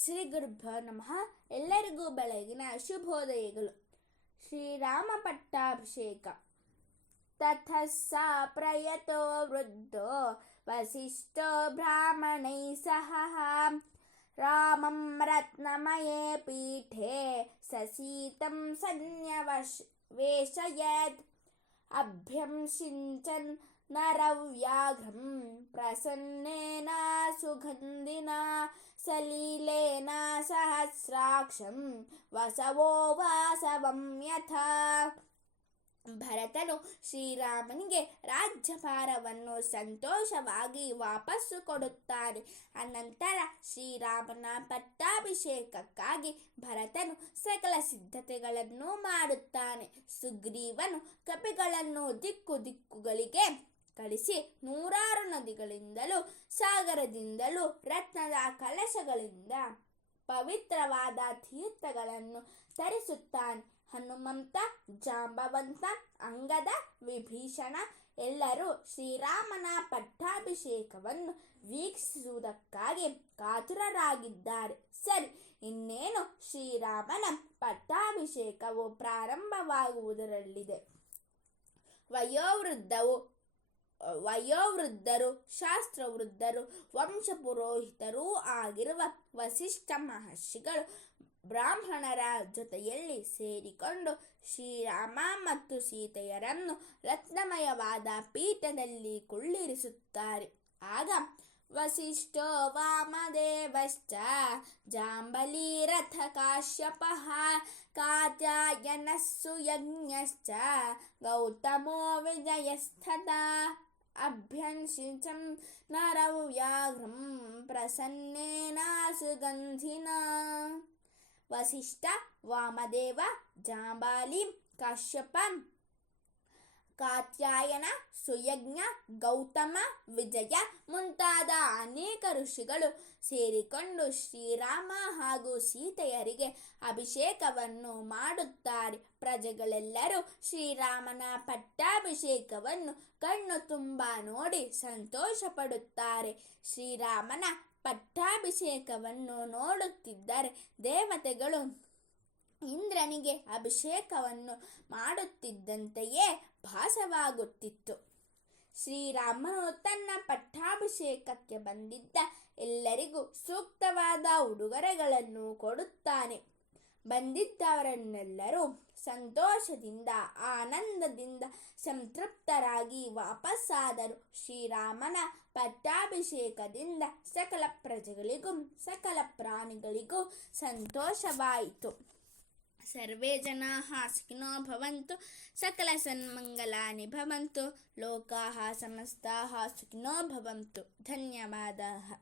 ಶ್ರೀ ಗುರುಭ್ಯೋ ನಮಃ. ಎಲ್ಲರಿಗೂ ಬೆಳಗಿನ ಶುಭೋದಯಗಳು. ಶ್ರೀರಾಮ ಪಟ್ಟಾಭಿಷೇಕ. ತತಃ ಪ್ರಯತೋ ವೃದ್ಧೋ ವಸಿಷ್ಠೋ ಬ್ರಾಹ್ಮಣೈ ಸಹ ರಾಮಂ ರತ್ನಮಯೇ ಪೀಠೆ ಸಸೀತಂ ಸನ್ಯವೇಶಯತ್ ಅಭ್ಯಂಸಿಂಚನ್ ನರವ್ಯಾಘ್ರಂ ಪ್ರಸನ್ನೇನ ಸುಗಂಧಿನಾ ಸಲೀಲೇನ ಸಹಸ್ರಾಕ್ಷಂ ವಸವೋ ವಾಸವಂ ಯಥಾ. ಭರತನು ಶ್ರೀರಾಮನಿಗೆ ರಾಜ್ಯಭಾರವನ್ನು ಸಂತೋಷವಾಗಿ ವಾಪಸ್ಸು ಕೊಡುತ್ತಾನೆ. ಅನಂತರ ಶ್ರೀರಾಮನ ಪಟ್ಟಾಭಿಷೇಕಕ್ಕಾಗಿ ಭರತನು ಸಕಲ ಸಿದ್ಧತೆಗಳನ್ನು ಮಾಡುತ್ತಾನೆ. ಸುಗ್ರೀವನು ಕಪಿಗಳನ್ನು ದಿಕ್ಕುಗಳಿಗೆ ಕಳಿಸಿ ನೂರಾರು ನದಿಗಳಿಂದಲೂ ಸಾಗರದಿಂದಲೂ ರತ್ನದ ಕಲಶಗಳಿಂದ ಪವಿತ್ರವಾದ ತೀರ್ಥಗಳನ್ನು ತರಿಸುತ್ತಾನೆ. ಹನುಮಂತ, ಜಾಂಬವಂತ, ಅಂಗದ, ವಿಭೀಷಣ ಎಲ್ಲರೂ ಶ್ರೀರಾಮನ ಪಟ್ಟಾಭಿಷೇಕವನ್ನು ವೀಕ್ಷಿಸುವುದಕ್ಕಾಗಿ ಕಾತುರರಾಗಿದ್ದಾರೆ. ಸರಿ, ಇನ್ನೇನು ಶ್ರೀರಾಮನ ಪಟ್ಟಾಭಿಷೇಕವು ಪ್ರಾರಂಭವಾಗುವುದರಲ್ಲಿದೆ. ವಯೋವೃದ್ಧರು, ಶಾಸ್ತ್ರವೃದ್ಧರು, ವಂಶಪುರೋಹಿತರೂ ಆಗಿರುವ ವಸಿಷ್ಠ ಮಹರ್ಷಿಗಳು ಬ್ರಾಹ್ಮಣರ ಜೊತೆಯಲ್ಲಿ ಸೇರಿಕೊಂಡು ಶ್ರೀರಾಮ ಮತ್ತು ಸೀತೆಯರನ್ನು ರತ್ನಮಯವಾದ ಪೀಠದಲ್ಲಿ ಕುಳ್ಳಿರಿಸುತ್ತಾರೆ. ಆಗ ವಸಿಷ್ಠೋ ವಾಮದೇವಶ್ಚ ಜಾಂಬಲೀರಥ ಕಾಶ್ಯಪಃ ಕಾತ್ಯಾಯನಃ ಸುಯಜ್ಞಶ್ಚ ಗೌತಮೋ ವಿಜಯಸ್ತಥಾ ಅಭ್ಯಂಸಿಂಚಂ ನರವ್ಯಾಘ್ರಂ ಪ್ರಸನ್ನೇನ ಸುಗಂಧಿನಾ. ವಸಿಷ್ಠ, ವಾಮದೇವ, ಜಾಂಬಾಲಿ, ಕಾಶ್ಯಪ, ಕಾತ್ಯಾಯನ, ಸುಯಜ್ಞ, ಗೌತಮ, ವಿಜಯ ಮುಂತಾದ ಅನೇಕ ಋಷಿಗಳು ಸೇರಿಕೊಂಡು ಶ್ರೀರಾಮ ಹಾಗೂ ಸೀತೆಯರಿಗೆ ಅಭಿಷೇಕವನ್ನು ಮಾಡುತ್ತಾರೆ. ಪ್ರಜೆಗಳೆಲ್ಲರೂ ಶ್ರೀರಾಮನ ಪಟ್ಟಾಭಿಷೇಕವನ್ನು ಕಣ್ಣು ತುಂಬ ನೋಡಿ ಸಂತೋಷ ಪಡುತ್ತಾರೆ. ಶ್ರೀರಾಮನ ಪಟ್ಟಾಭಿಷೇಕವನ್ನು ನೋಡುತ್ತಿದ್ದರೆ ದೇವತೆಗಳು ಇಂದ್ರನಿಗೆ ಅಭಿಷೇಕವನ್ನು ಮಾಡುತ್ತಿದ್ದಂತೆಯೇ ಭಾಸವಾಗುತ್ತಿತ್ತು. ಶ್ರೀರಾಮನು ತನ್ನ ಪಟ್ಟಾಭಿಷೇಕಕ್ಕೆ ಬಂದಿದ್ದ ಎಲ್ಲರಿಗೂ ಸೂಕ್ತವಾದ ಉಡುಗೊರೆಗಳನ್ನು ಕೊಡುತ್ತಾನೆ. ಬಂದಿದ್ದವರನ್ನೆಲ್ಲರೂ ಸಂತೋಷದಿಂದ ಆನಂದದಿಂದ ಸಂತೃಪ್ತರಾಗಿ ವಾಪಸ್ಸಾದರು. ಶ್ರೀರಾಮನ ಪಟ್ಟಾಭಿಷೇಕದಿಂದ ಸಕಲ ಪ್ರಜೆಗಳಿಗೂ ಸಕಲ ಪ್ರಾಣಿಗಳಿಗೂ ಸಂತೋಷವಾಯಿತು. ಸರ್ವೇ ಜನಾಃ ಸುಖಿನೋ ಭವಂತು, ಸಕಲ ಸನ್ಮಂಗಲಾನಿ ಭವಂತು, ಲೋಕಾಃ ಸಮಸ್ತಾಃ ಸುಖಿನೋ ಭವಂತು. ಧನ್ಯವಾದಾಃ.